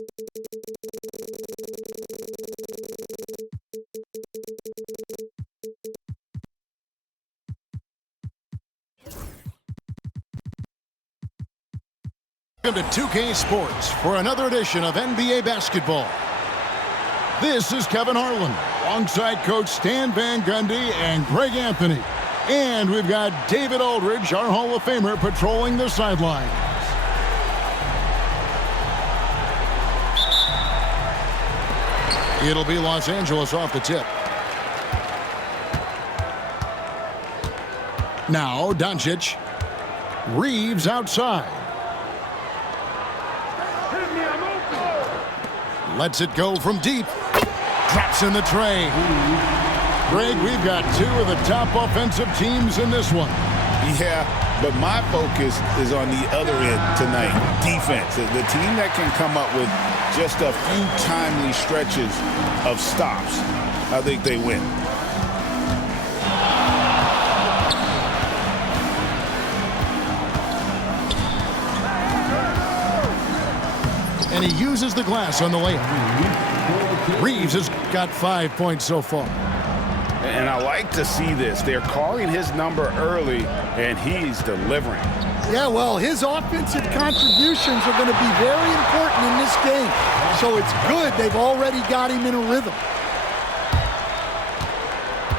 Welcome to 2K Sports for another edition of NBA basketball. This is Kevin Harlan, alongside Coach Stan Van Gundy and Greg Anthony. And we've got David Aldridge, our Hall of Famer, patrolling the sidelines. It'll be Los Angeles off the tip. Now, Doncic. Reeves outside. Lets it go from deep. Drops in the tray. Greg, we've got two of the top offensive teams in this one. Yeah, but my focus is on the other end tonight. Defense. The team that can come up with just a few timely stretches of stops, I think they win. And he uses the glass on the layup. Reeves has got 5 points so far. And I like to see this. They're calling his number early, and he's delivering. Yeah, well, his offensive contributions are going to be very important in this game. So it's good they've already got him in a rhythm.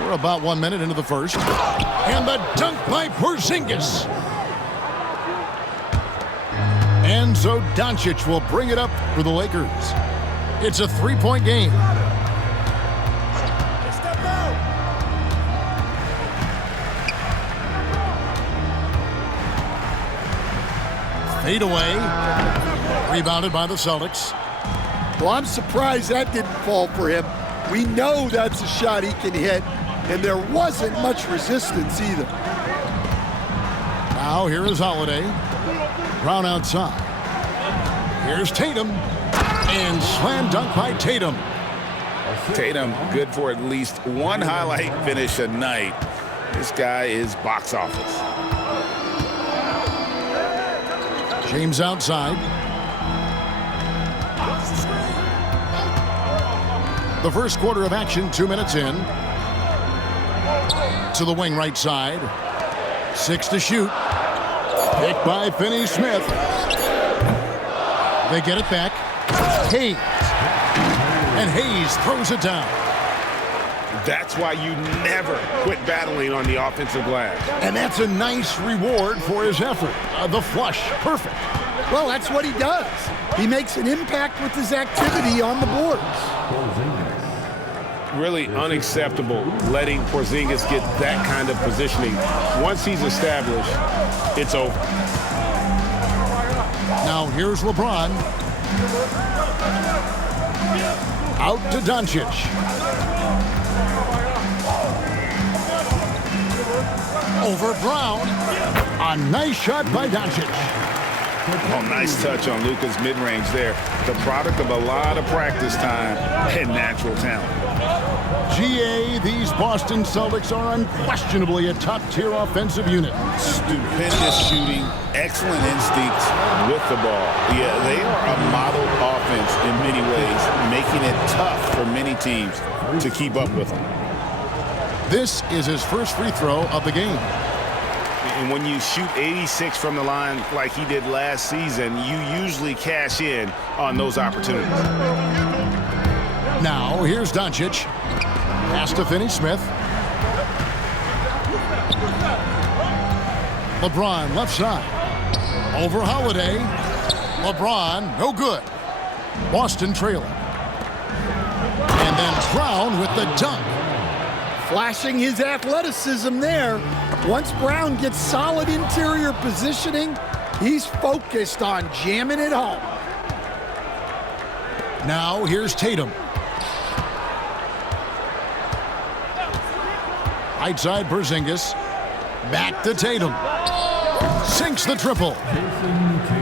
We're about 1 minute into the first. And the dunk by Porzingis. And so Doncic will bring it up for the Lakers. It's a three-point game. Fade away. Rebounded by the Celtics. Well, I'm surprised that didn't fall for him. We know that's a shot he can hit, and there wasn't much resistance either. Now here is Holiday. Brown outside. Here's Tatum. And slam dunk by Tatum. Tatum, good for at least one highlight finish a night. This guy is box office. James outside. The first quarter of action, 2 minutes in. To the wing right side. 6 to shoot. Picked by Finney-Smith. They get it back. Hayes. And Hayes throws it down. That's why you never quit battling on the offensive glass. And that's a nice reward for his effort. The flush. Perfect. Well, that's what he does. He makes an impact with his activity on the boards. Really unacceptable letting Porzingis get that kind of positioning. Once he's established, it's over. Now here's LeBron. Out to Doncic. Over Brown. A nice shot by Doncic. Oh, nice touch on Luka's mid-range there. The product of a lot of practice time and natural talent. GA, these Boston Celtics are unquestionably a top-tier offensive unit. Stupendous shooting, excellent instincts with the ball. Yeah, they are a model offense in many ways, making it tough for many teams to keep up with them. This is his first free throw of the game. And when you shoot 86 from the line like he did last season, you usually cash in on those opportunities. Now, here's Doncic. Pass to Finney-Smith. LeBron left side. Over Holiday. LeBron, no good. Boston trailing. And then Brown with the dunk. Flashing his athleticism there. Once Brown gets solid interior positioning, he's focused on jamming it home. Now here's Tatum. Right side Porzingis. Back to Tatum. Sinks the triple.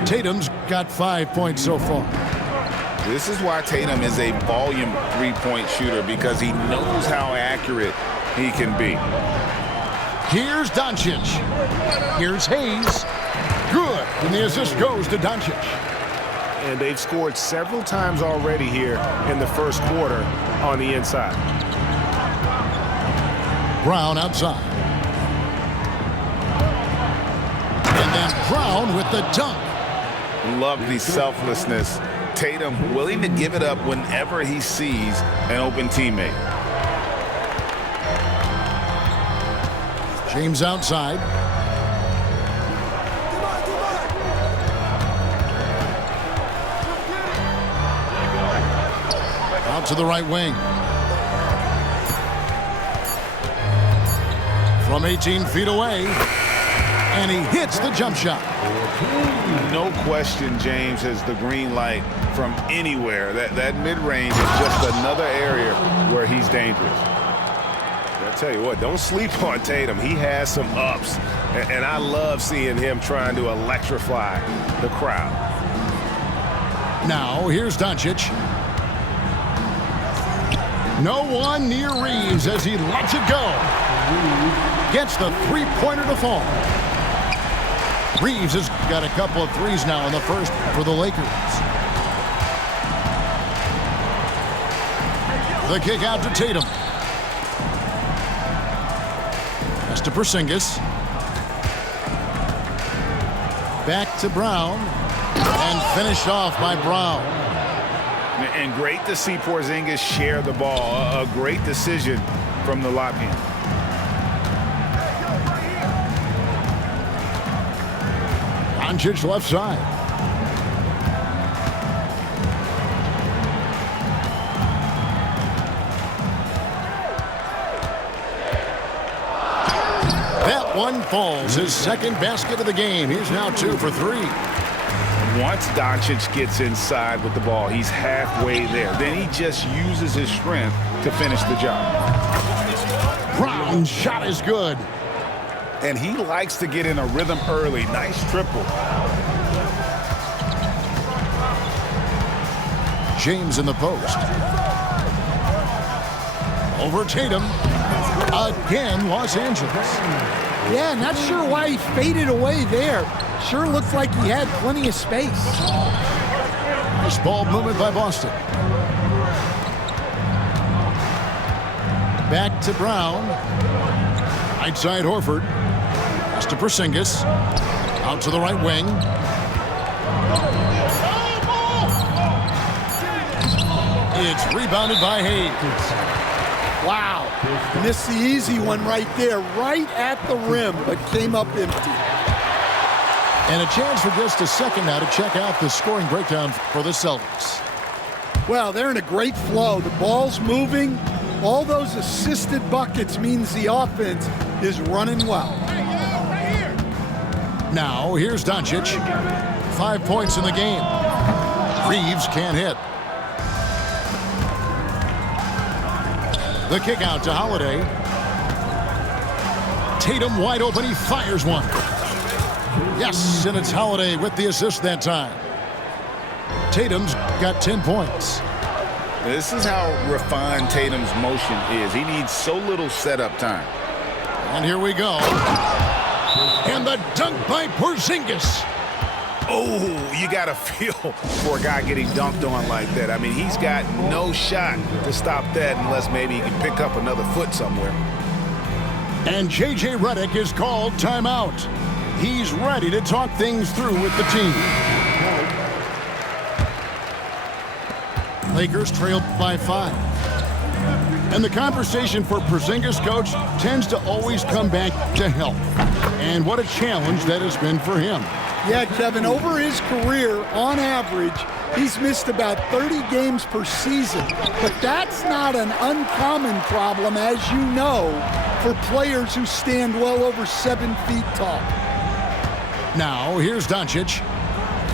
Tatum's got 5 points so far. This is why Tatum is a volume three-point shooter, because he knows how accurate he can be. Here's Doncic. Here's Hayes. Good. And the assist goes to Doncic. and they've scored several times already here in the first quarter on the inside. Brown outside. And then Brown with the dunk. Love the selflessness. Tatum willing to give it up whenever he sees an open teammate. James outside. Out to the right wing. From 18 feet away. And he hits the jump shot. No question James has the green light from anywhere. That mid-range is just another area where he's dangerous. I tell you what, don't sleep on Tatum. He has some ups, and I love seeing him trying to electrify the crowd. Now, here's Doncic. No one near Reeves as he lets it go. Gets the three-pointer to fall. Reeves has got a couple of threes now in the first for the Lakers. The kick out to Tatum. That's to Porzingis. Back to Brown. And finished off by Brown. And great to see Porzingis share the ball. A great decision from the Latvian. Doncic left side. That one falls. His second basket of the game. He's now 2 for 3. Once Doncic gets inside with the ball, he's halfway there. Then he just uses his strength to finish the job. Brown's shot is good. And he likes to get in a rhythm early. Nice triple. James in the post. Over Tatum. Again, Los Angeles. Yeah, not sure why he faded away there. Sure looks like he had plenty of space. Nice ball movement by Boston. Back to Brown. Right side Horford. Pass to Porzingis. Out to the right wing. It's rebounded by Hayes. Wow. Missed the easy one right there, right at the rim, but came up empty. And a chance for just a second now to check out the scoring breakdown for the Celtics. Well, they're in a great flow. The ball's moving. All those assisted buckets means the offense is running well. Now, here's Doncic. 5 points in the game. Reeves can't hit. The kick out to Holiday. Tatum wide open. He fires one. Yes, and it's Holiday with the assist that time. Tatum's got 10 points. This is how refined Tatum's motion is. He needs so little setup time. And here we go. And the dunk by Porzingis. Oh, you got to feel for a guy getting dunked on like that. I mean, he's got no shot to stop that unless maybe he can pick up another foot somewhere. And J.J. Redick is called timeout. He's ready to talk things through with the team. Lakers trailed by 5. And the conversation for Porzingis, coach, tends to always come back to health. And what a challenge that has been for him. Yeah, Kevin, over his career, on average, he's missed about 30 games per season. But that's not an uncommon problem, as you know, for players who stand well over 7 feet tall. Now, here's Doncic,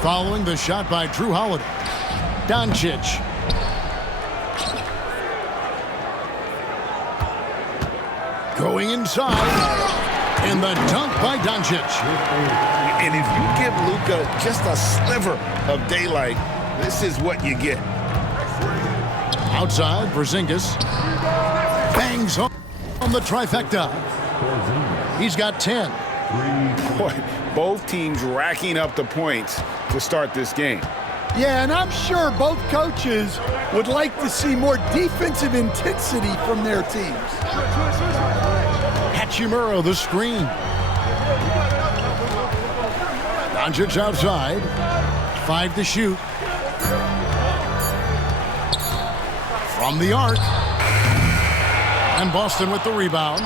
following the shot by Drew Holiday. Doncic. Going inside. And the dunk by Doncic. And if you give Luka just a sliver of daylight, this is what you get. Outside, Porzingis bangs on the trifecta. He's got 10. Boy, both teams racking up the points to start this game. Yeah, and I'm sure both coaches would like to see more defensive intensity from their teams. Hachimura, the screen. Doncic outside. 5 to shoot. From the arc. And Boston with the rebound.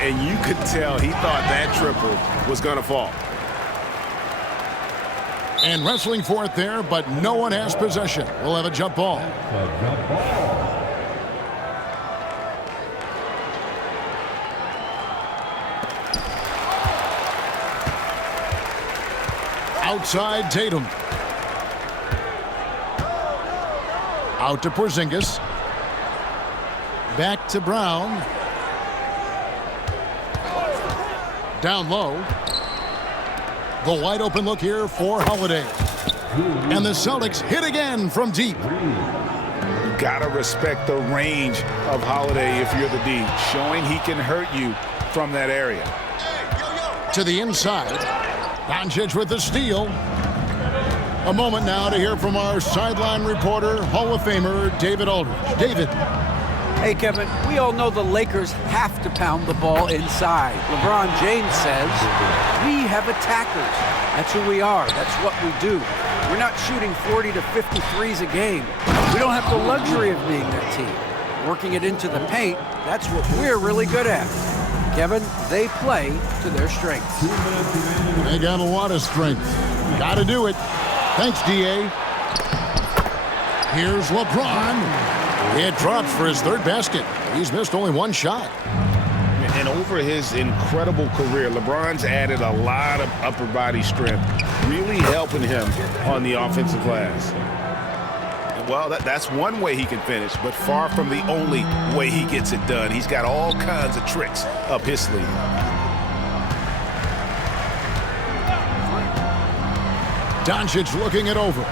And you could tell he thought that triple was going to fall. And wrestling for it there, but no one has possession. We'll have a jump ball. Outside Tatum. Out to Porzingis. Back to Brown. Down low. The wide open look here for Holiday. And the Celtics hit again from deep. You gotta respect the range of Holiday if you're the D, showing he can hurt you from that area. To the inside. Doncic with the steal. A moment now to hear from our sideline reporter, Hall of Famer David Aldridge. David. Hey, Kevin, we all know the Lakers have to pound the ball inside. LeBron James says, we have attackers. That's who we are. That's what we do. We're not shooting 40 to 50 threes a game. We don't have the luxury of being that team. Working it into the paint, that's what we're really good at. Kevin, they play to their strengths. They got a lot of strength. Got to do it. Thanks, D.A. Here's LeBron. It drops for his third basket. He's missed only one shot. And over his incredible career, LeBron's added a lot of upper body strength, really helping him on the offensive glass. Well, that's one way he can finish, but far from the only way he gets it done. He's got all kinds of tricks up his sleeve. Doncic looking it over.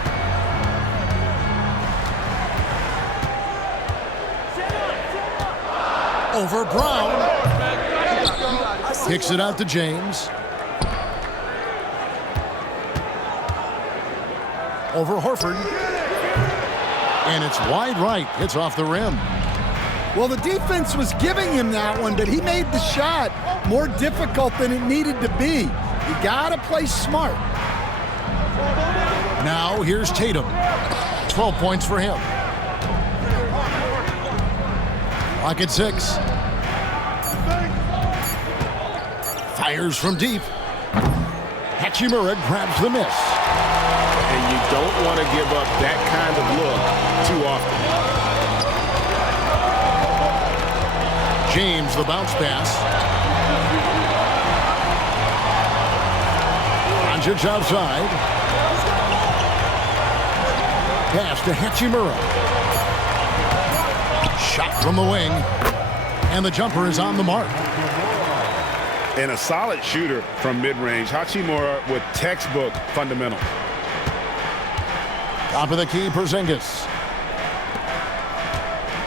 Over Brown. Kicks it out to James. Over Horford. And it's wide right. It's off the rim. Well, the defense was giving him that one, but he made the shot more difficult than it needed to be. You got to play smart. Now here's Tatum. 12 points for him. Clock at 6. Fires from deep. Hachimura grabs the miss. And you don't want to give up that kind of look too often. James, the bounce pass. Doncic outside. Pass to Hachimura. Shot from the wing. And the jumper is on the mark. And a solid shooter from mid-range. Hachimura with textbook fundamentals. Top of the key, Porzingis.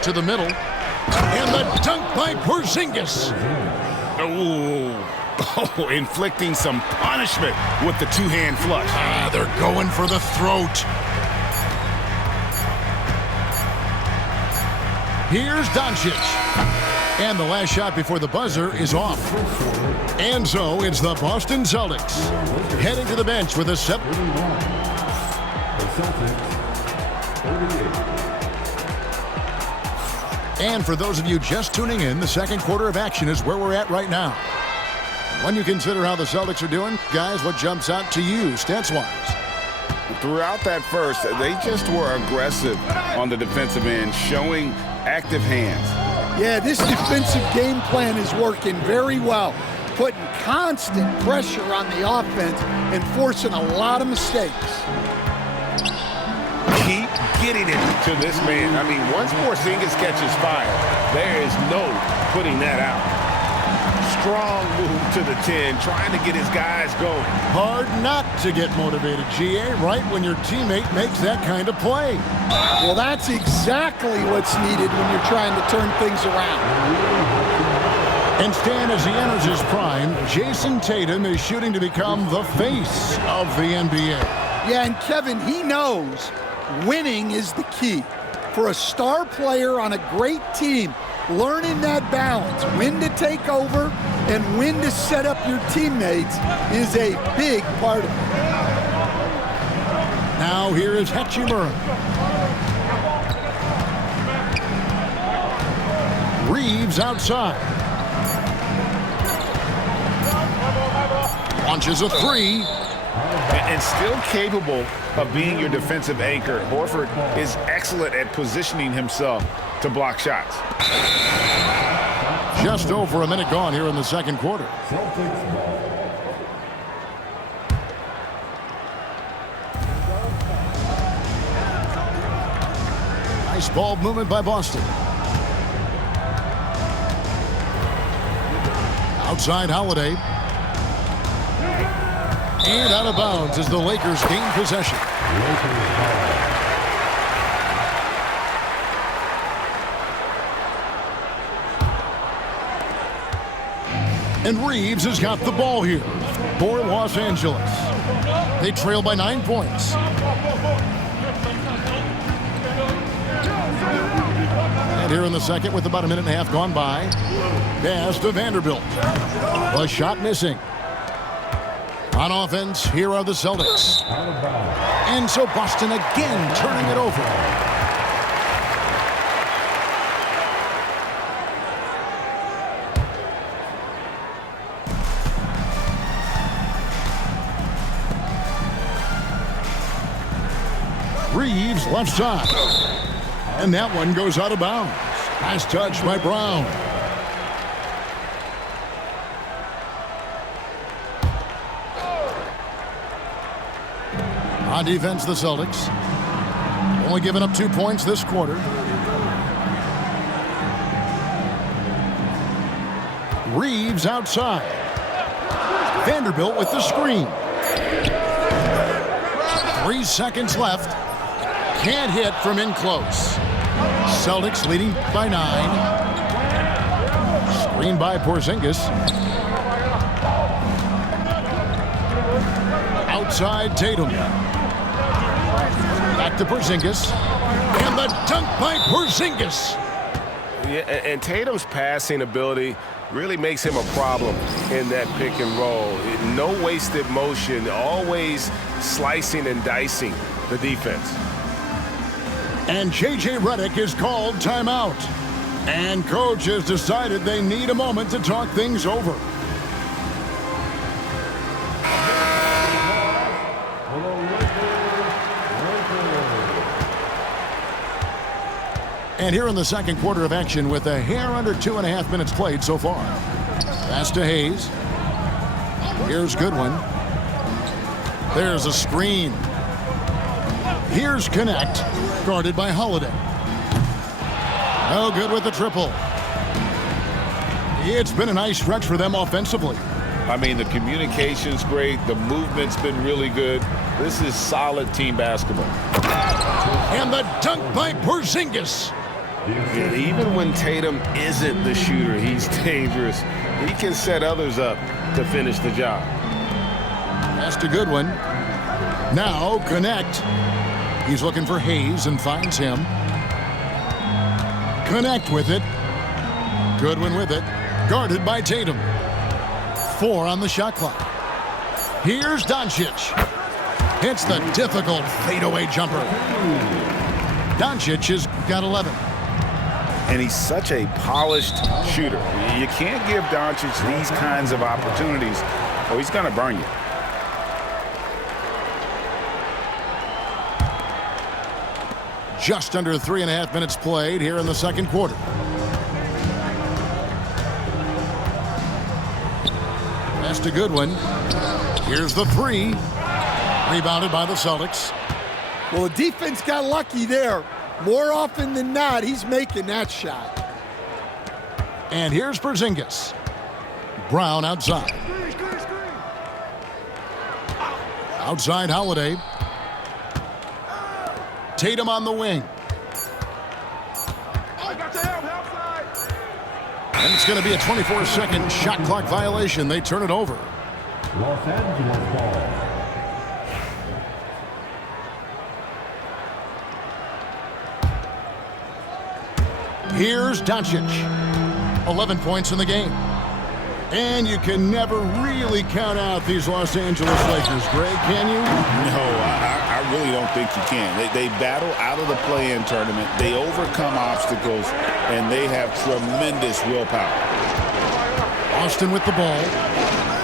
To the middle. And the dunk by Porzingis. Oh, inflicting some punishment with the two-hand flush. They're going for the throat. Here's Doncic. And the last shot before the buzzer is off. And so it's the Boston Celtics heading to the bench with a set. And for those of you just tuning in, the second quarter of action is where we're at right now. When you consider how the Celtics are doing, guys, what jumps out to you stats-wise? Throughout that first, they just were aggressive on the defensive end, showing active hands. Yeah, this defensive game plan is working very well, putting constant pressure on the offense and forcing a lot of mistakes. Keep getting it to this man. I mean, once Porzingis catches fire, there is no putting that out. Strong move to the 10, trying to get his guys going. Hard not to get motivated, GA, right when your teammate makes that kind of play. Well, that's exactly what's needed when you're trying to turn things around. And Stan, as he enters his prime, Jason Tatum is shooting to become the face of the NBA. Yeah, and Kevin, he knows winning is the key. For a star player on a great team, learning that balance, when to take over and when to set up your teammates, is a big part of it. Now here is Hachimura. Reeves outside. Launches a three. And still capable of being your defensive anchor. Horford is excellent at positioning himself to block shots. Just over a minute gone here in the second quarter. Nice ball movement by Boston. Outside Holiday. And out of bounds as the Lakers gain possession. And Reeves has got the ball here for Los Angeles. They trail by 9 points. And here in the second with about a minute and a half gone by. Pass to Vanderbilt. A shot missing. On offense, here are the Celtics. And so Boston again turning it over. Reeves left side. And that one goes out of bounds. Nice touch by Brown. On defense, the Celtics. Only giving up 2 points this quarter. Reeves outside. Vanderbilt with the screen. 3 seconds left. Can't hit from in close. Celtics leading by 9. Screen by Porzingis. Outside Tatum. Back to Porzingis. And the dunk by Porzingis. Yeah, and Tatum's passing ability really makes him a problem in that pick and roll. No wasted motion, always slicing and dicing the defense. And J.J. Redick is called timeout. And coach has decided they need a moment to talk things over. And here in the second quarter of action with a hair under 2.5 minutes played so far. Pass to Hayes. Here's Goodwin. There's a screen. Here's Connect, guarded by Holiday. No good with the triple. It's been a nice stretch for them offensively. I mean, the communication's great. The movement's been really good. This is solid team basketball. And the dunk by Porzingis. And even when Tatum isn't the shooter, he's dangerous. He can set others up to finish the job. Pass to Goodwin. Now Connect. He's looking for Hayes and finds him. Connect with it. Goodwin with it. Guarded by Tatum. 4 on the shot clock. Here's Doncic. Hits the difficult fadeaway jumper. Doncic has got 11. And he's such a polished shooter. You can't give Doncic these kinds of opportunities, or he's going to burn you. Just under 3.5 minutes played here in the second quarter. Pass to Goodwin. Here's the 3. Rebounded by the Celtics. Well, the defense got lucky there. More often than not, he's making that shot. And here's Porzingis. Brown outside. Outside Holiday. Tatum on the wing. And it's going to be a 24-second shot clock violation. They turn it over. Los Angeles ball. Here's Doncic. 11 points in the game. And you can never really count out these Los Angeles Lakers, Greg, can you? No, I really don't think you can. They battle out of the play-in tournament. They overcome obstacles, and they have tremendous willpower. Austin with the ball,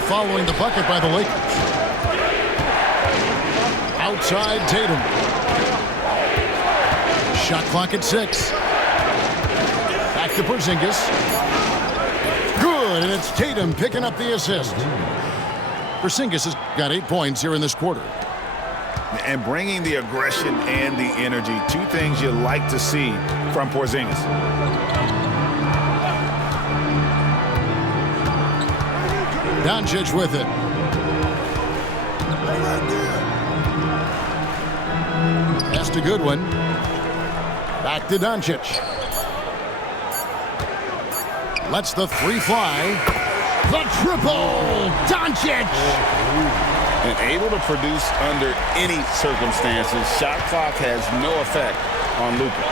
following the bucket by the Lakers. Outside Tatum. Shot clock at 6. Back to Porzingis. Good, and it's Tatum picking up the assist. Porzingis has got 8 points here in this quarter. And bringing the aggression and the energy, two things you like to see from Porzingis. Doncic with it. That's a good one. Back to Doncic. Lets the three fly. The triple! Doncic! And able to produce under any circumstances. Shot clock has no effect on Luka.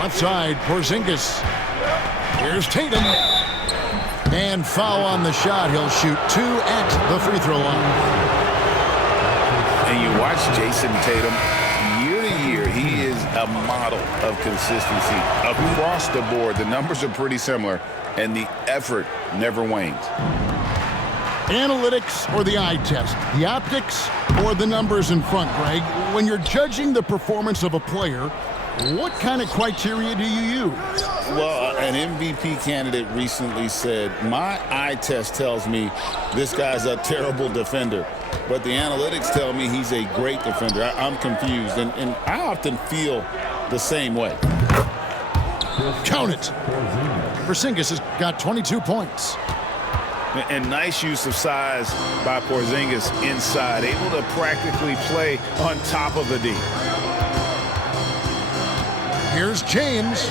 Left side, Porzingis. Here's Tatum. And foul on the shot. He'll shoot 2 at the free throw line. And you watch Jason Tatum, year to year, he is a model of consistency. Across the board, the numbers are pretty similar, and the effort never wanes. Analytics or the eye test? The optics or the numbers in front, Greg? When you're judging the performance of a player, what kind of criteria do you use? Well, an MVP candidate recently said, my eye test tells me this guy's a terrible defender, but the analytics tell me he's a great defender. I'm confused, and I often feel the same way. Count it. Porzingis has got 22 points. And nice use of size by Porzingis inside, able to practically play on top of the D. Here's James.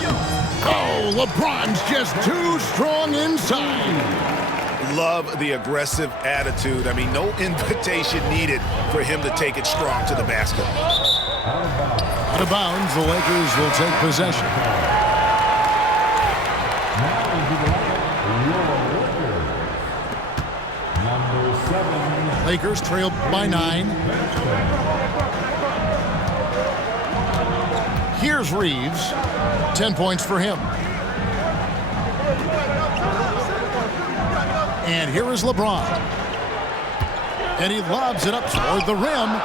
Oh, LeBron's just too strong inside. Love the aggressive attitude. I mean, no invitation needed for him to take it strong to the basket. Out of bounds, the Lakers will take possession. Lakers trail by 9. Here's Reeves. 10 points for him. And here is LeBron. And he lobs it up toward the rim.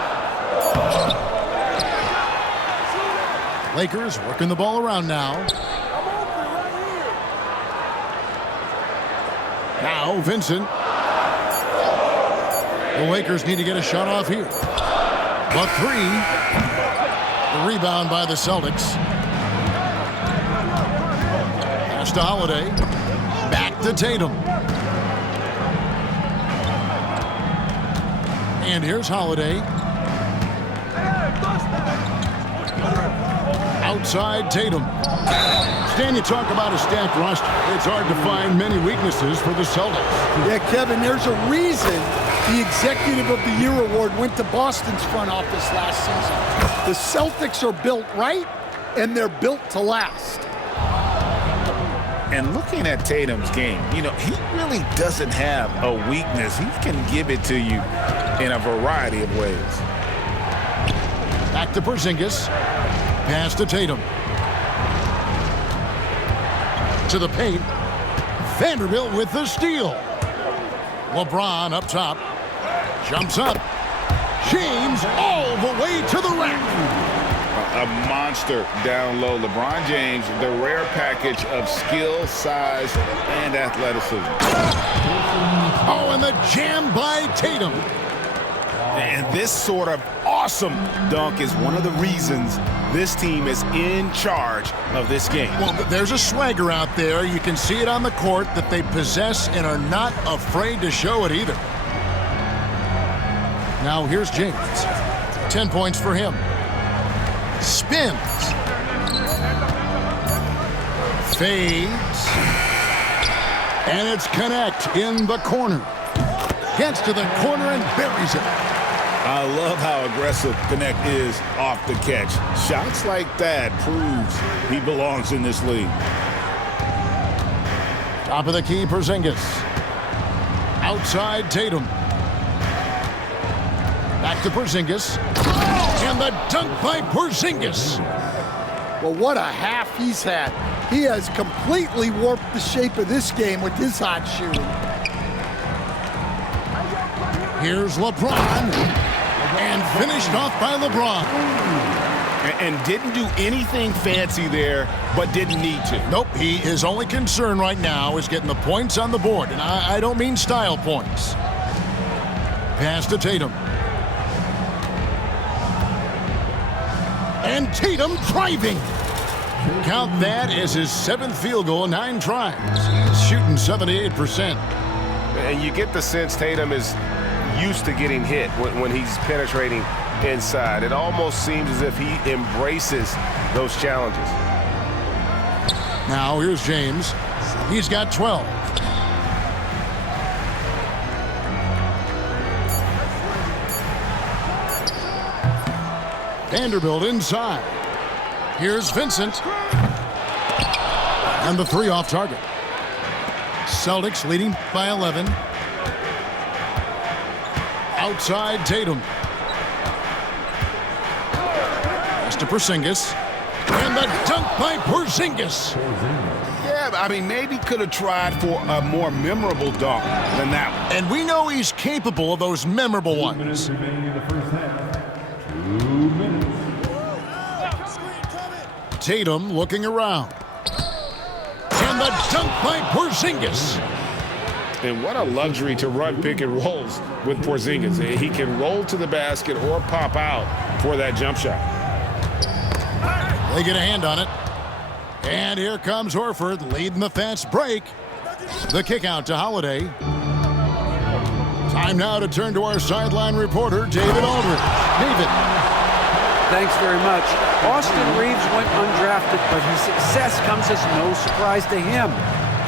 Lakers working the ball around now. Now Vincent. The Lakers need to get a shot off here. But 3. The rebound by the Celtics. Pass to Holiday. Back to Tatum. And here's Holiday. Outside Tatum. Stan, you talk about a stacked roster. It's hard to find many weaknesses for the Celtics. Yeah, Kevin, there's a reason the Executive of the Year award went to Boston's front office last season. The Celtics are built right, and they're built to last. And looking at Tatum's game, you know, he really doesn't have a weakness. He can give it to you in a variety of ways. Back to Porzingis. Pass to Tatum. To the paint. Vanderbilt with the steal. LeBron up top. Jumps up. James all the way to the rack. A monster down low. LeBron James, the rare package of skill, size, and athleticism. Oh, and the jam by Tatum. And this sort of awesome dunk is one of the reasons this team is in charge of this game. Well, there's a swagger out there. You can see it on the court that they possess and are not afraid to show it either. Now here's James. 10 points for him. Spins. Fades. And it's Connect in the corner. Gets to the corner and buries it. I love how aggressive Knecht is off the catch. Shots like that proves he belongs in this league. Top of the key, Porzingis. Outside, Tatum. Back to Porzingis. And the dunk by Porzingis. Well, what a half he's had. He has completely warped the shape of this game with his hot shooting. Here's LeBron. And finished off by LeBron. And didn't do anything fancy there, but didn't need to. Nope, his only concern right now is getting the points on the board. And I don't mean style points. Pass to Tatum. And Tatum driving. Count that as his 7th field goal in 9 tries. He's shooting 78%. And you get the sense Tatum is used to getting hit when he's penetrating inside. It almost seems as if he embraces those challenges. Now here's James. He's got 12. Vanderbilt inside. Here's Vincent. And the 3 off target. Celtics leading by 11. Outside Tatum. Pass to Porzingis. And the dunk by Porzingis. Yeah, I mean, maybe could have tried for a more memorable dunk than that one. And we know he's capable of those memorable ones. Tatum looking around. And the dunk by Porzingis. And what a luxury to run pick and rolls with Porzingis. He can roll to the basket or pop out for that jump shot. They get a hand on it. And here comes Horford leading the fast break. The kick out to Holiday. Time now to turn to our sideline reporter, David Aldridge. David. Thanks very much. Austin Reeves went undrafted, but his success comes as no surprise to him.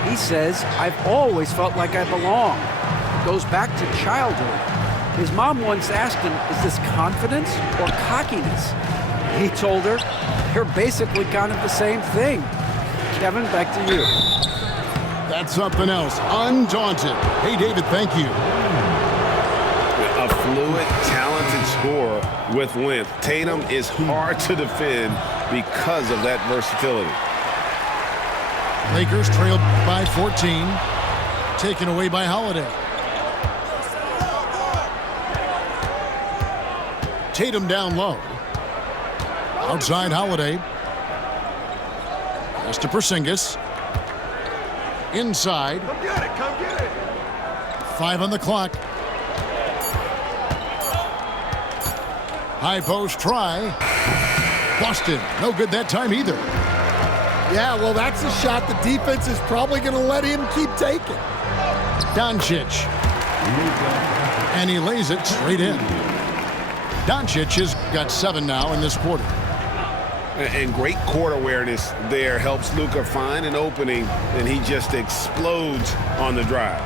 He says, I've always felt like I belong. It goes back to childhood. His mom once asked him, is this confidence or cockiness? He told her, they're basically kind of the same thing. Kevin, back to you. That's something else. Undaunted. Hey, David, thank you. A fluid, talented scorer with length. Tatum is hard to defend because of that versatility. Lakers trailed by 14. Taken away by Holiday. Tatum down low. Outside Holiday. Pass to Porzingis. Inside. Come get it, come get it. 5 on the clock. High post try. Busted. No good that time either. Yeah, well, that's a shot the defense is probably going to let him keep taking. Doncic. And he lays it straight in. Doncic has got 7 now in this quarter. And great court awareness there helps Luka find an opening, and he just explodes on the drive.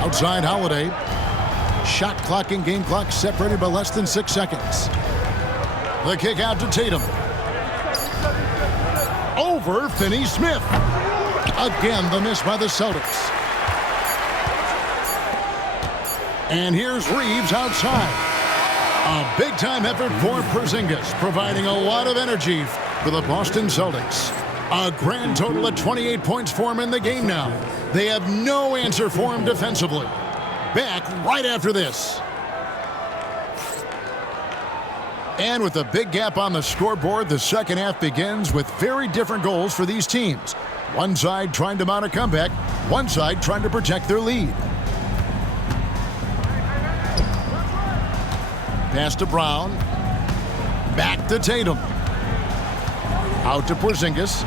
Outside Holiday. Shot clock and game clock separated by less than 6 seconds. The kick out to Tatum. Over Finney-Smith. Again, the miss by the Celtics. And here's Reeves outside. A big-time effort for Porzingis, providing a lot of energy for the Boston Celtics. A grand total of 28 points for him in the game now. They have no answer for him defensively. Back right after this. And with a big gap on the scoreboard, the second half begins with very different goals for these teams. One side trying to mount a comeback, one side trying to protect their lead. Pass to Brown. Back to Tatum. Out to Porzingis.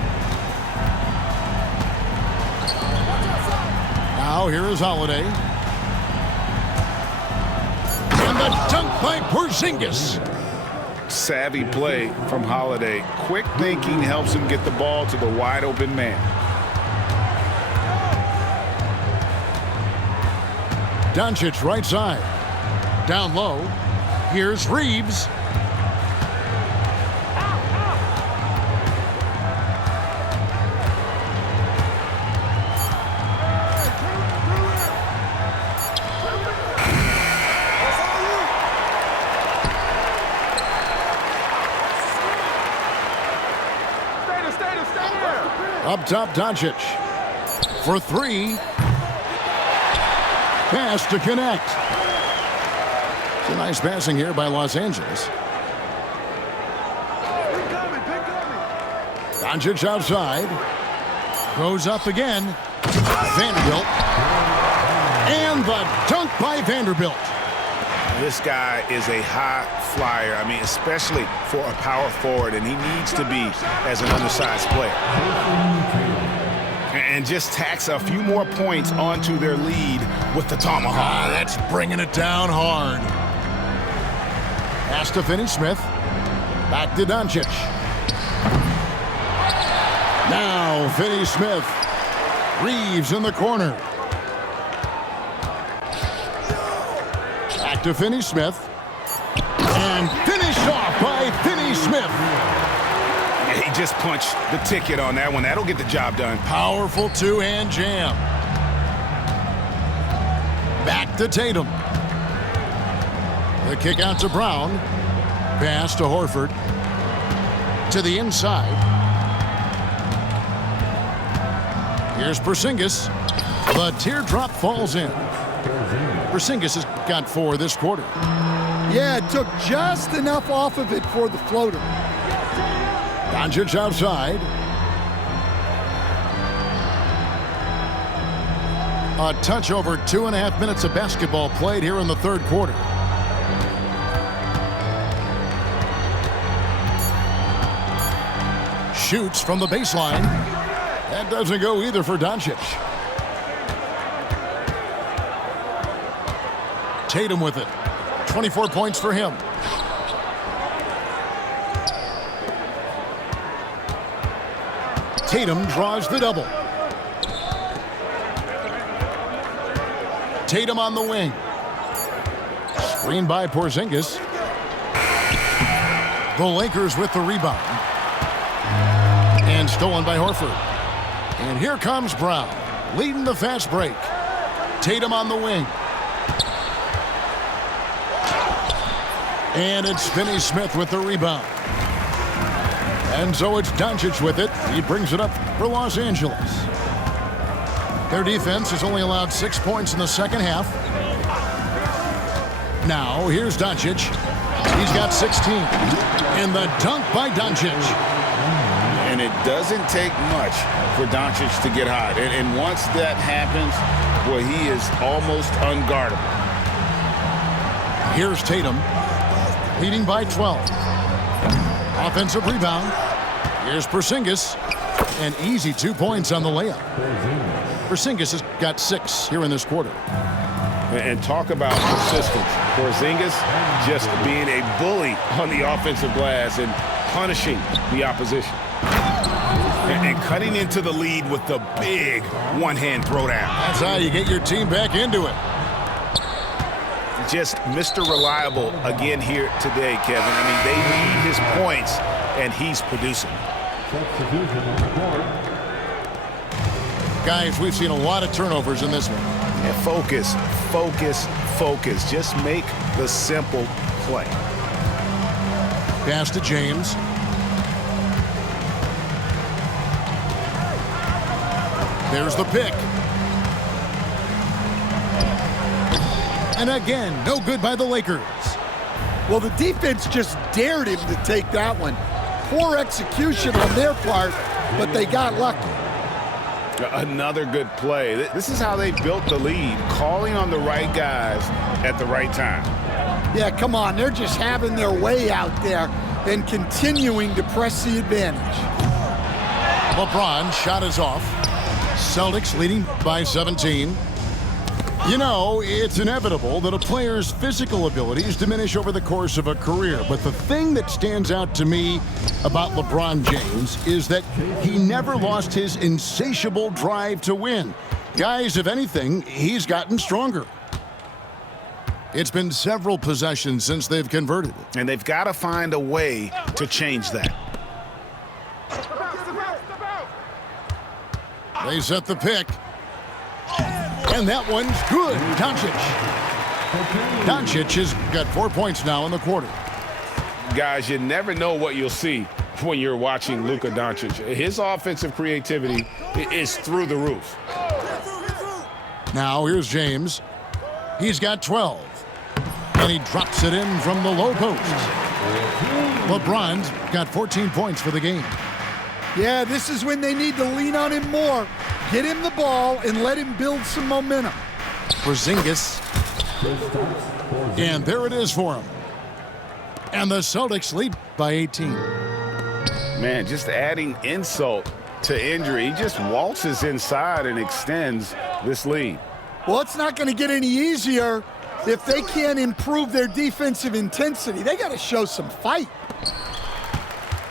Now here is Holiday. And the dunk by Porzingis. Savvy play from Holiday. Quick thinking helps him get the ball to the wide open man. Doncic right side. Down low. Here's Reeves. Up top, Doncic. For three. Pass to connect. It's a nice passing here by Los Angeles. Doncic outside. Goes up again. Vanderbilt. And the dunk by Vanderbilt. This guy is a high flyer. I mean, especially for a power forward, and he needs to be as an undersized player. And just tacks a few more points onto their lead with the tomahawk. That's bringing it down hard. Pass to Finney-Smith. Back to Doncic. Now Finney-Smith. Reeves in the corner. Back to Finney-Smith. And finished off by Finney-Smith. He just punched the ticket on that one. That'll get the job done. Powerful two-hand jam. Back to Tatum. The kick out to Brown. Pass to Horford. To the inside. Here's Porzingis. The teardrop falls in. Porzingis has got 4 this quarter. Yeah, it took just enough off of it for the floater. Doncic outside. A touch over 2.5 minutes of basketball played here in the third quarter. Shoots from the baseline. That doesn't go either for Doncic. Tatum with it. 24 points for him. Tatum draws the double. Tatum on the wing. Screen by Porzingis. The Lakers with the rebound. And stolen by Horford. And here comes Brown, leading the fast break. Tatum on the wing. And it's Finney-Smith with the rebound. And so it's Doncic with it. He brings it up for Los Angeles. Their defense has only allowed 6 points in the second half. Now, here's Doncic. He's got 16. And the dunk by Doncic. And it doesn't take much for Doncic to get hot. And once that happens, boy, he is almost unguardable. Here's Tatum, leading by 12. Offensive rebound. Here's Porzingis. And easy 2 points on the layup. Porzingis has got 6 here in this quarter. And talk about persistence. Porzingis just being a bully on the offensive glass and punishing the opposition. And cutting into the lead with the big one-hand throwdown. That's how you get your team back into it. Just Mr. Reliable again here today, Kevin. I mean, they need his points, and he's producing. Guys, we've seen a lot of turnovers in this one. And focus, focus, focus. Just make the simple play. Pass to James. There's the pick. And again, no good by the Lakers. Well, the defense just dared him to take that one. Poor execution on their part, but they got lucky. Another good play. This is how they built the lead, calling on the right guys at the right time. Yeah, come on. They're just having their way out there and continuing to press the advantage. LeBron shot is off. Celtics leading by 17. You know, it's inevitable that a player's physical abilities diminish over the course of a career. But the thing that stands out to me about LeBron James is that he never lost his insatiable drive to win. Guys, if anything, he's gotten stronger. It's been several possessions since they've converted. And they've got to find a way to change that. They set the pick. And that one's good. Doncic has got 4 points now in the quarter. Guys, you never know what you'll see when you're watching Luka Doncic. His offensive creativity is through the roof. Now here's James. He's got 12. And he drops it in from the low post. LeBron's got 14 points for the game. Yeah, this is when they need to lean on him more. Get him the ball and let him build some momentum. Porzingis. And there it is for him. And the Celtics lead by 18. Man, just adding insult to injury. He just waltzes inside and extends this lead. Well, it's not going to get any easier if they can't improve their defensive intensity. They got to show some fight.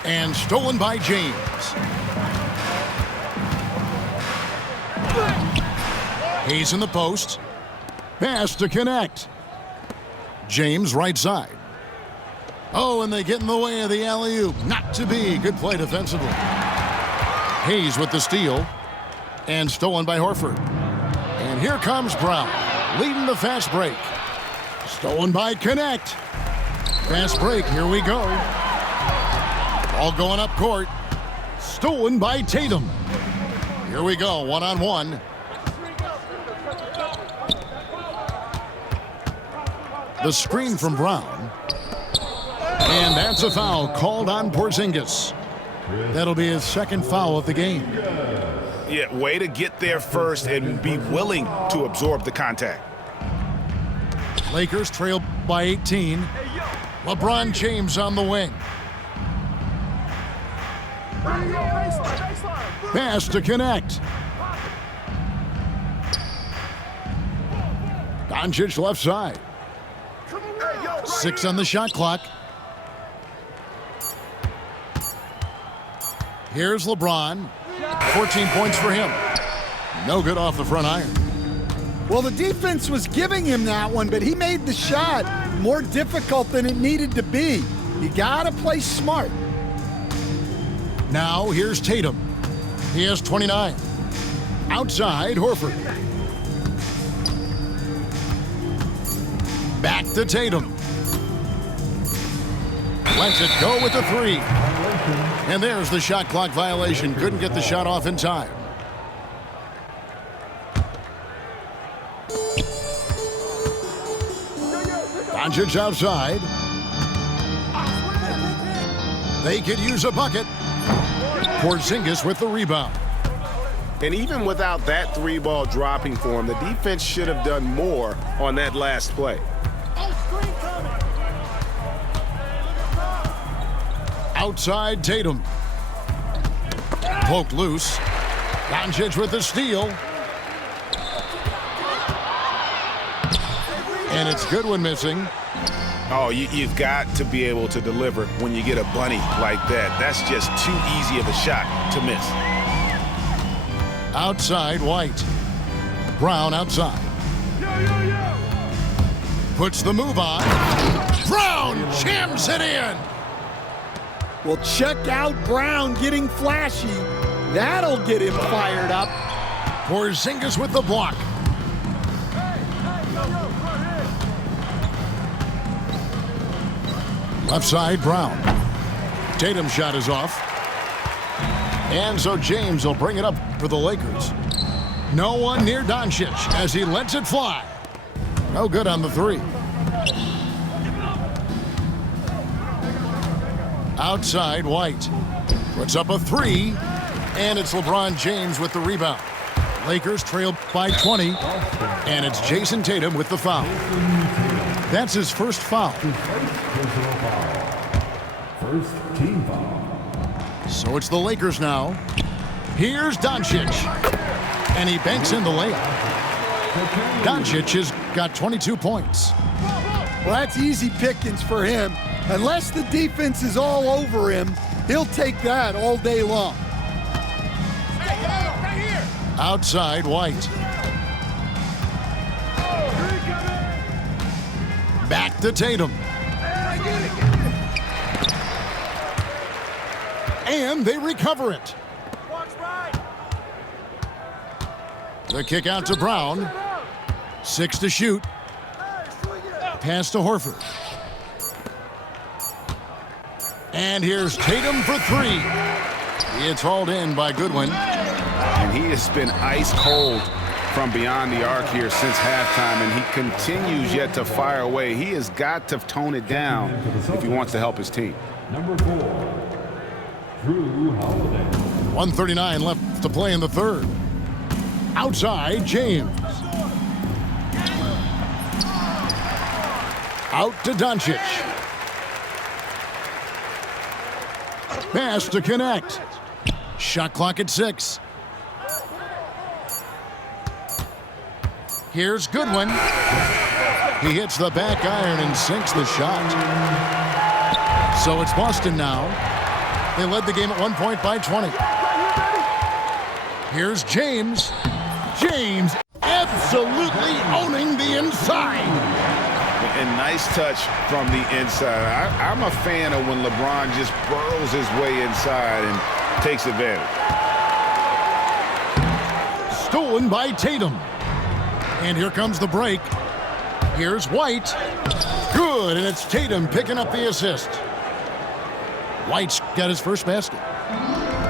And stolen by James. He's in the post. Pass to connect. James right side. Oh, and they get in the way of the alley-oop. Not to be. Good play defensively. Hayes with the steal. And stolen by Horford. And here comes Brown, leading the fast break. Stolen by Connect. Fast break, here we go. Ball going up court. Stolen by Tatum. Here we go, one-on-one. The screen from Brown. And that's a foul called on Porzingis. That'll be his second foul of the game. Yeah, way to get there first and be willing to absorb the contact. Lakers trail by 18. LeBron James on the wing. Pass to connect. Doncic left side. 6 on the shot clock. Here's LeBron. 14 points for him. No good off the front iron. Well, the defense was giving him that one, but he made the shot more difficult than it needed to be. You got to play smart. Now here's Tatum. He has 29. Outside, Horford. Back to Tatum. Lets it go with the 3. And there's the shot clock violation. Couldn't get the shot off in time. Doncic outside. They could use a bucket. Porzingis with the rebound. And even without that 3-ball dropping for him, the defense should have done more on that last play. Outside Tatum. Poked loose. Doncic with the steal. And it's Goodwin missing. Oh, you've got to be able to deliver when you get a bunny like that. That's just too easy of a shot to miss. Outside White. Brown outside. Puts the move on. Brown jams it in. Well, check out Brown getting flashy. That'll get him fired up. Porzingis with the block. Left side, Brown. Tatum's shot is off. And so James will bring it up for the Lakers. No one near Doncic as he lets it fly. No good on the 3. Outside, White. Puts up a 3. And it's LeBron James with the rebound. Lakers trail by 20. And it's Jason Tatum with the foul. That's his first foul. First team foul. So it's the Lakers now. Here's Doncic. And he banks in the layup. Doncic has got 22 points. Well, that's easy pickings for him. Unless the defense is all over him, he'll take that all day long. Outside, White. Back to Tatum. And they recover it. The kick out to Brown. 6 to shoot. Pass to Horford. And here's Tatum for 3. It's hauled in by Goodwin. And he has been ice cold from beyond the arc here since halftime, and he continues yet to fire away. He has got to tone it down if he wants to help his team. Number 4, Jrue Holiday. 1:39 left to play in the third. Outside, James. Out to Doncic. Pass to connect. Shot clock at 6. Here's Goodwin. He hits the back iron and sinks the shot. So it's Boston now. They led the game at 1 point by 20. Here's James. James absolutely owning the inside. And nice touch from the inside. I'm a fan of when LeBron just burrows his way inside and takes advantage. Stolen by Tatum. And here comes the break. Here's White. Good, and it's Tatum picking up the assist. White's got his first basket.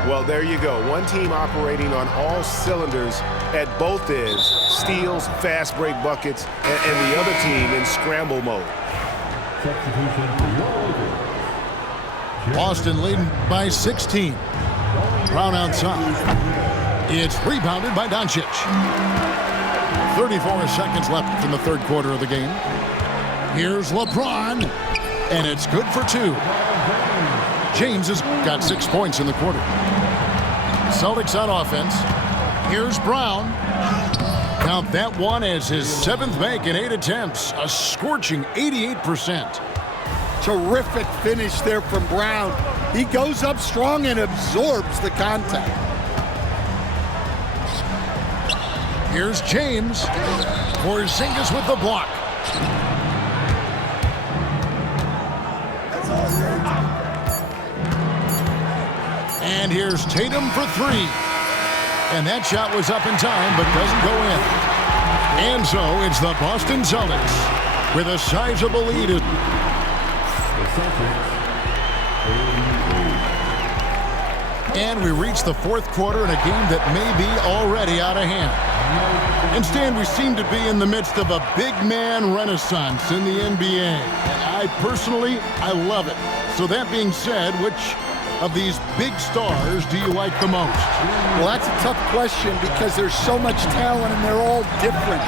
Well, there you go. One team operating on all cylinders at both ends. Steals, fast break buckets, and the other team in scramble mode. Substitution for your Lakers. Boston leading by 16. Brown outside. It's rebounded by Doncic. 34 seconds left in the third quarter of the game. Here's LeBron, and it's good for 2. James has got 6 points in the quarter. Celtics on offense. Here's Brown. Count that one as his 7th make in 8 attempts. A scorching 88%. Terrific finish there from Brown. He goes up strong and absorbs the contact. Here's James. Porzingis with the block. And here's Tatum for 3. And that shot was up in time, but doesn't go in. And so it's the Boston Celtics with a sizable lead. The Celtics. And we reach the fourth quarter in a game that may be already out of hand. And Stan, we seem to be in the midst of a big man renaissance in the NBA. And I love it. So that being said, which of these big stars do you like the most? Well, that's a tough question because there's so much talent and they're all different.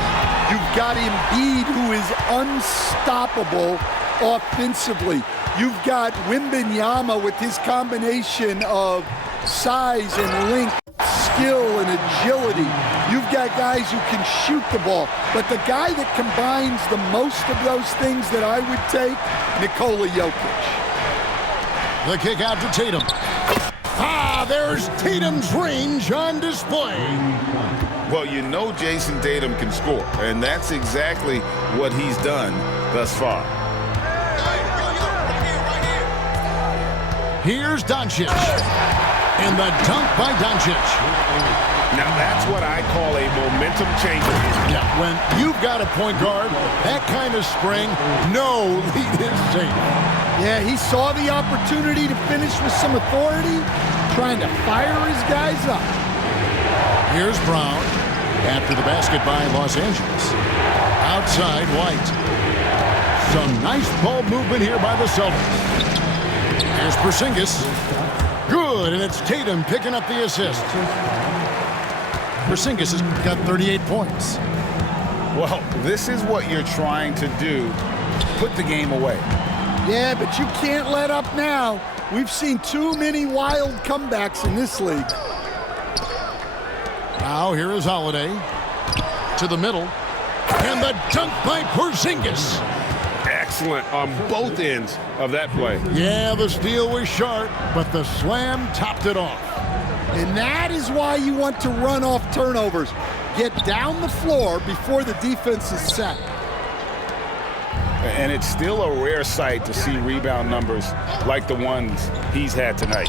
You've got Embiid, who is unstoppable offensively. You've got Wembanyama with his combination of size and length, skill and agility. You've got guys who can shoot the ball. But the guy that combines the most of those things that I would take, Nikola Jokic. The kick out to Tatum. There's Tatum's range on display. Well, you know Jason Tatum can score, and that's exactly what he's done thus far. Here's Doncic. And the dunk by Doncic. Now that's what I call a momentum changer. Yeah, when you've got a point guard, that kind of spring, no lead is safe. Yeah, he saw the opportunity to finish with some authority, trying to fire his guys up. Here's Brown after the basket by Los Angeles. Outside, White. Some nice ball movement here by the Celtics. Here's Porzingis. Good, and it's Tatum picking up the assist. Porzingis has got 38 points. Well, this is what you're trying to do. Put the game away. Yeah, but you can't let up now. We've seen too many wild comebacks in this league. Now here is Holiday. To the middle. And the dunk by Porzingis. Excellent on both ends of that play. Yeah, the steal was sharp, but the slam topped it off. And that is why you want to run off turnovers. Get down the floor before the defense is set. And it's still a rare sight to see rebound numbers like the ones he's had tonight.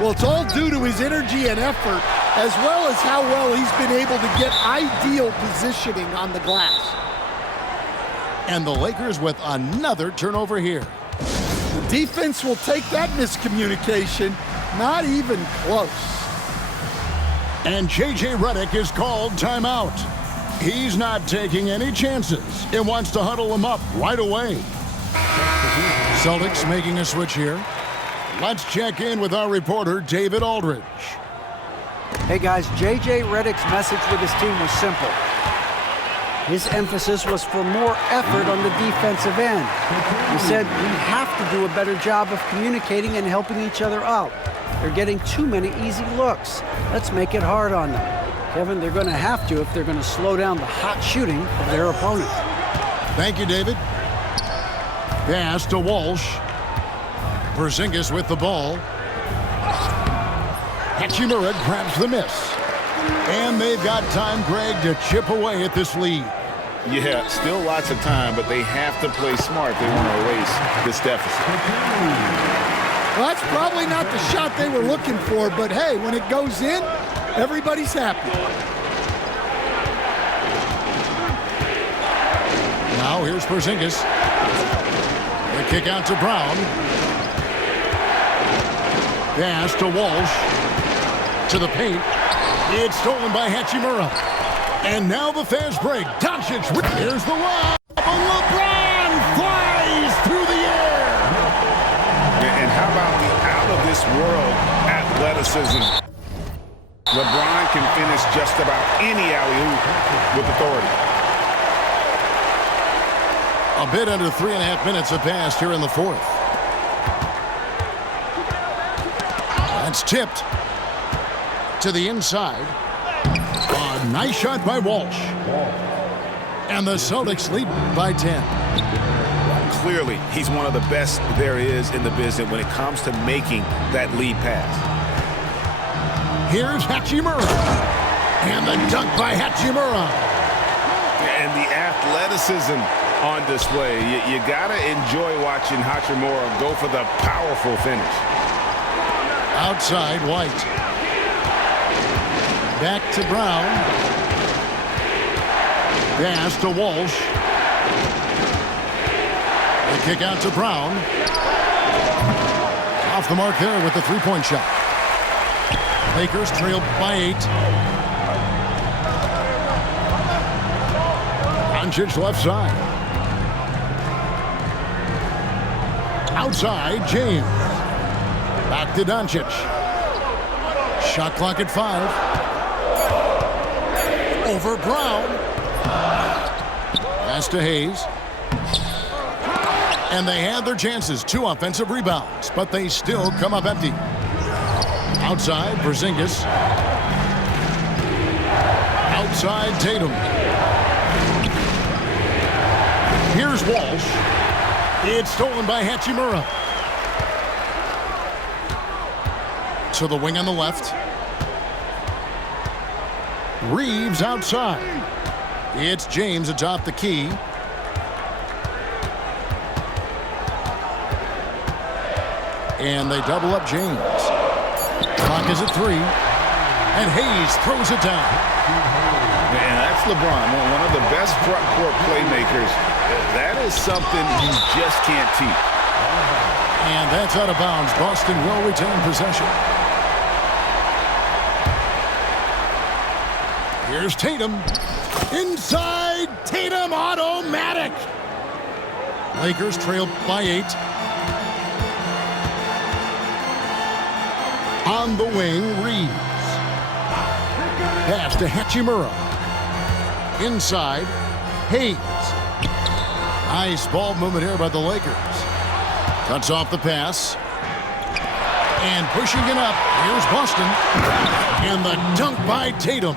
Well, it's all due to his energy and effort, as well as how well he's been able to get ideal positioning on the glass. And the Lakers with another turnover here. The defense will take that miscommunication. Not even close. And J.J. Redick is called timeout. He's not taking any chances and wants to huddle him up right away. Celtics making a switch here. Let's check in with our reporter, David Aldridge. Hey guys, J.J. Redick's message with his team was simple. His emphasis was for more effort on the defensive end. He said we have to do a better job of communicating and helping each other out. They're getting too many easy looks. Let's make it hard on them. Kevin, they're going to have to if they're going to slow down the hot shooting of their opponent. Thank you, David. Pass to Walsh. Porzingis with the ball. Hachimura grabs the miss. And they've got time, Greg, to chip away at this lead. Yeah, still lots of time, but they have to play smart if they want to erase this deficit. Well, that's probably not the shot they were looking for, but hey, when it goes in, everybody's happy. Now here's Porzingis. The kick out to Brown. Pass to Walsh. To the paint. It's stolen by Hachimura. And now the fast break. Doncic. Here's the lob. LeBron flies through the air. And how about the out-of-this-world athleticism? LeBron can finish just about any alley-oop with authority. A bit under 3.5 minutes have passed here in the fourth. That's tipped to the inside. A nice shot by Walsh. And the Celtics lead by 10. Clearly, he's one of the best there is in the business when it comes to making that lead pass. Here's Hachimura. And the dunk by Hachimura. And the athleticism on display. You got to enjoy watching Hachimura go for the powerful finish. Outside, White. Back to Brown. Pass to Walsh. The kick out to Brown. Off the mark there with the three-point shot. Lakers trail by 8. Doncic left side. Outside, James. Back to Doncic. Shot clock at 5. Over Brown. Pass to Hayes. And they had their chances. 2 offensive rebounds, but they still come up empty. Outside, Porzingis. Outside, Tatum. Here's Walsh. It's stolen by Hachimura. To the wing on the left. Reeves outside. It's James atop the key. And they double up James. Clock is at 3. And Hayes throws it down. Man, that's LeBron, one of the best front court playmakers. That is something you just can't teach. And that's out of bounds. Boston will retain possession. Here's Tatum. Inside, Tatum automatic. Lakers trail by 8. On the wing, Reeves. Pass to Hachimura. Inside, Hayes. Nice ball movement here by the Lakers. Cuts off the pass. And pushing it up, here's Boston. And the dunk by Tatum.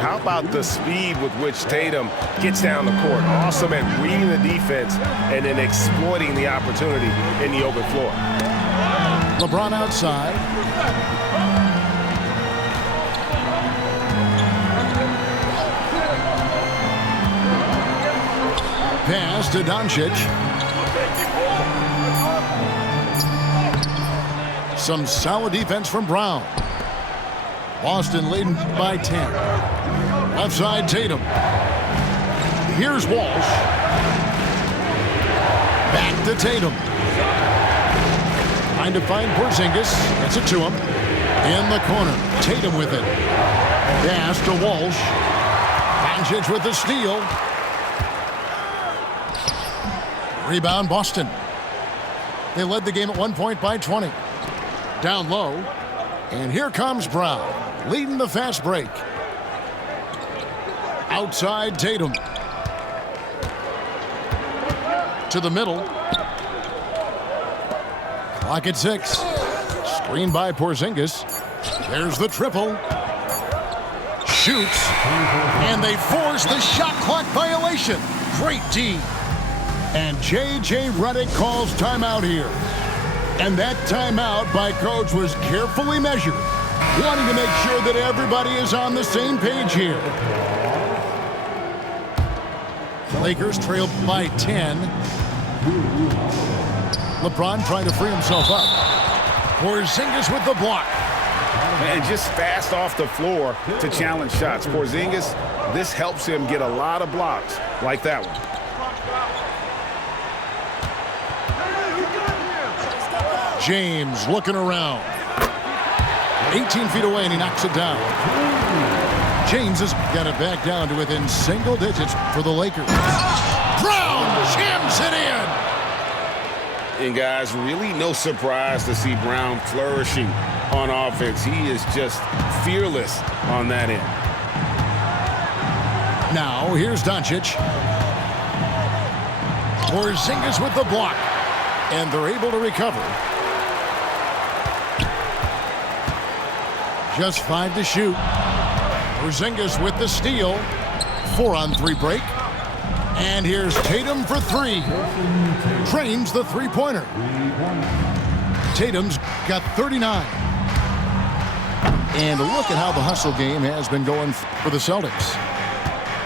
How about the speed with which Tatum gets down the court? Awesome at reading the defense and then exploiting the opportunity in the open floor. LeBron outside. Pass Pass to Doncic. Some solid defense from Brown. Boston leading by 10. Left side, Tatum. Here's Walsh. Back to Tatum. Trying to find Porzingis. Gets it to him. In the corner. Tatum with it. Pass to Walsh. Doncic with the steal. Rebound, Boston. They led the game at 1 point by 20. Down low. And here comes Brown, leading the fast break. Outside, Tatum. To the middle. Clock at 6. Screen by Porzingis. There's the triple. Shoots. And they force the shot clock violation. Great D. And J.J. Redick calls timeout here. And that timeout by coach was carefully measured, wanting to make sure that everybody is on the same page here. Lakers trail by 10. LeBron trying to free himself up. Porzingis with the block. And just fast off the floor to challenge shots. Porzingis, this helps him get a lot of blocks like that one. James looking around. 18 feet away, and he knocks it down. James has got it back down to within single digits for the Lakers. Brown jams it in. And guys, really no surprise to see Brown flourishing on offense. He is just fearless on that end. Now, here's Doncic. Porzingis with the block. And they're able to recover. Just 5 to shoot. Porzingis with the steal. 4-on-3 break. And here's Tatum for 3. Trains the three-pointer. Tatum's got 39. And look at how the hustle game has been going for the Celtics.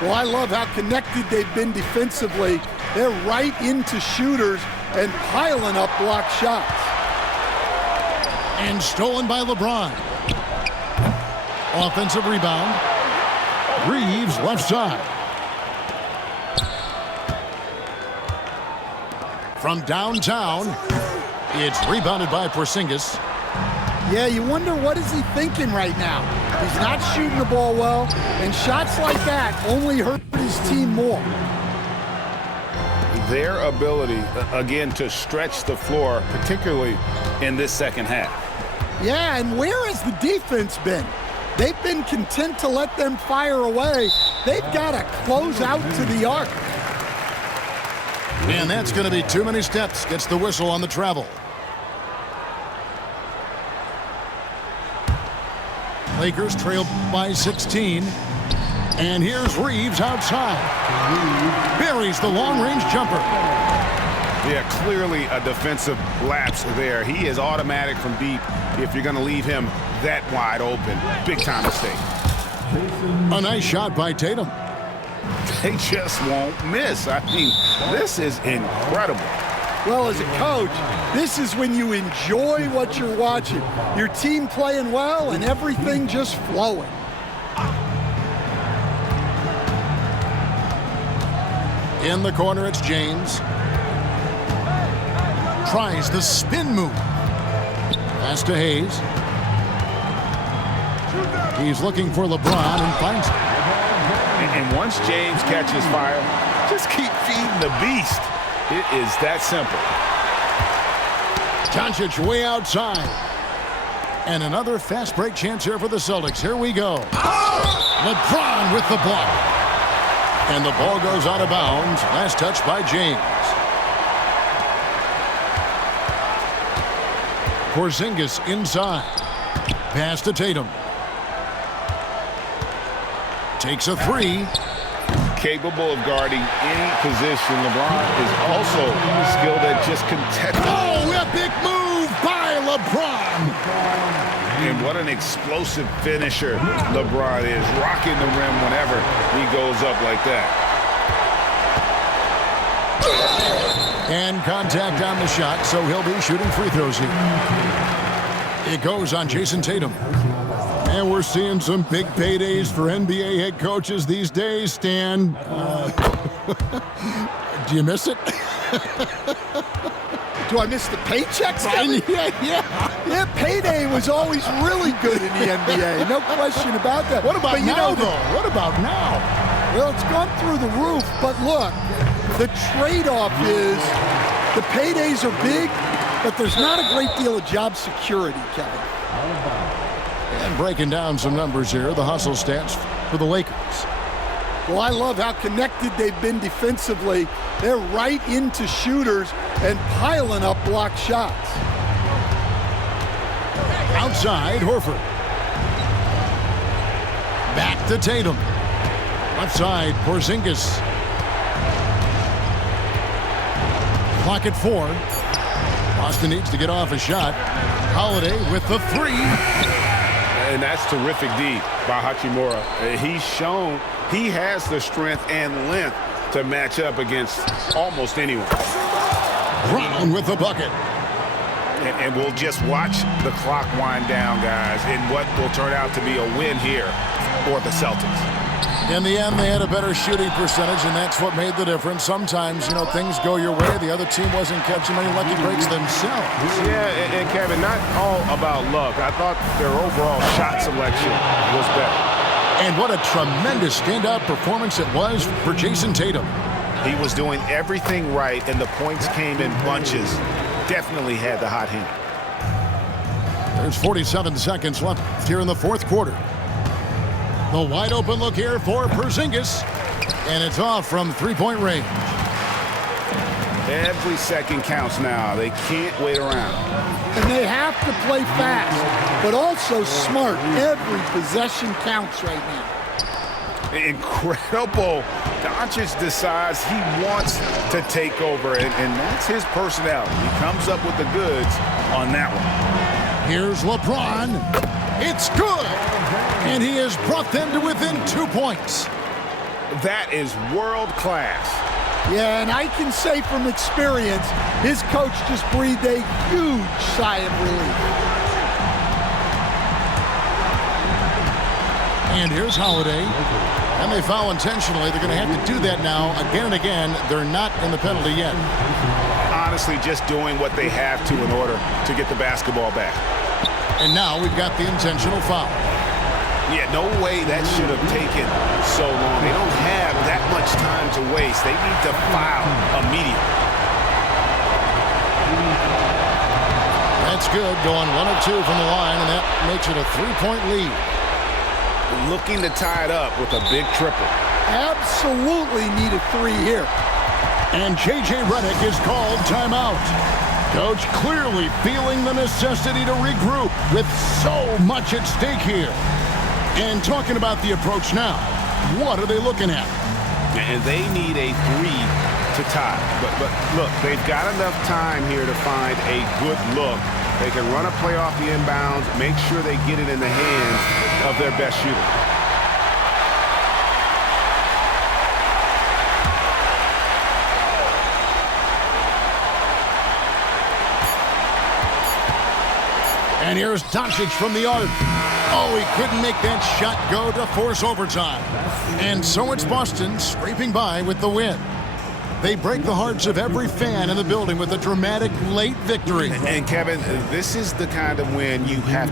Well, I love how connected they've been defensively. They're right into shooters and piling up block shots. And stolen by LeBron. Offensive rebound. Reeves left side. From downtown, it's rebounded by Porzingis. Yeah, you wonder what is he thinking right now. He's not shooting the ball well, and shots like that only hurt his team more. Their ability, again, to stretch the floor, particularly in this second half. Yeah, and where has the defense been? They've been content to let them fire away. They've got to close out to the arc. And that's going to be too many steps. Gets the whistle on the travel. Lakers trail by 16. And here's Reeves outside. Buries the long-range jumper. Yeah, clearly a defensive lapse there. He is automatic from deep if you're going to leave him that wide open. Big-time mistake. A nice shot by Tatum. They just won't miss. I mean, this is incredible. Well, as a coach, this is when you enjoy what you're watching. Your team playing well and everything just flowing. In the corner, it's James. Tries the spin move. Pass to Hayes. He's looking for LeBron and finds it. And once James catches fire, just keep feeding the beast. It is that simple. Doncic way outside. And another fast break chance here for the Celtics. Here we go. LeBron with the block. And the ball goes out of bounds. Last touch by James. Porzingis inside. Pass to Tatum. Takes a 3. Capable of guarding any position. LeBron is also skilled at just contesting. Oh, a big move by LeBron. And what an explosive finisher LeBron is. Rocking the rim whenever he goes up like that. And contact on the shot, so he'll be shooting free throws here. It goes on Jason Tatum. And we're seeing some big paydays for NBA head coaches these days, Stan. Do you miss it? Do I miss the paychecks? Yeah. Payday was always really good in the NBA. No question about that. What about but now, though? What about now? Well, it's gone through the roof. But look, the trade-off is the paydays are big, but there's not a great deal of job security, Kevin. And breaking down some numbers here, the hustle stats for the Lakers. Well, I love how connected they've been defensively. They're right into shooters and piling up block shots. Outside, Horford. Back to Tatum. Left side, Porzingis. Clock at 4. Boston needs to get off a shot. Holiday with the 3. And that's terrific D by Hachimura. He's shown he has the strength and length to match up against almost anyone. Brown with the bucket. And we'll just watch the clock wind down, guys, in what will turn out to be a win here for the Celtics. In the end, they had a better shooting percentage, and that's what made the difference. Sometimes, things go your way. The other team wasn't catching many lucky breaks themselves. Yeah, and Kevin, not all about luck. I thought their overall shot selection was better. And what a tremendous standout performance it was for Jason Tatum. He was doing everything right, and the points came in bunches. Definitely had the hot hand. There's 47 seconds left here in the fourth quarter. The wide open look here for Porzingis, and it's off from three-point range. Every second counts now. They can't wait around. And they have to play fast, but also smart. Every possession counts right now. Incredible. Doncic decides he wants to take over, and that's his personality. He comes up with the goods on that one. Here's LeBron. It's good. And he has brought them to within 2 points. That is world class. Yeah, and I can say from experience, his coach just breathed a huge sigh of relief. And here's Holiday. And they foul intentionally. They're going to have to do that now again and again. They're not in the penalty yet. Honestly, just doing what they have to in order to get the basketball back. And now we've got the intentional foul. Yeah, no way that should have taken so long. They don't have that much time to waste. They need to foul immediately. That's good. Going 1 of 2 from the line, and that makes it a 3-point lead. Looking to tie it up with a big triple. Absolutely need a 3 here. And J.J. Redick is called timeout. Coach clearly feeling the necessity to regroup with so much at stake here. And talking about the approach now, what are they looking at? And they need a 3 to tie. But look, they've got enough time here to find a good look. They can run a play off the inbounds, make sure they get it in the hands of their best shooter. And here's Doncic from the arc. Oh, he couldn't make that shot go to force overtime. And so it's Boston scraping by with the win. They break the hearts of every fan in the building with a dramatic late victory. And Kevin, this is the kind of win you have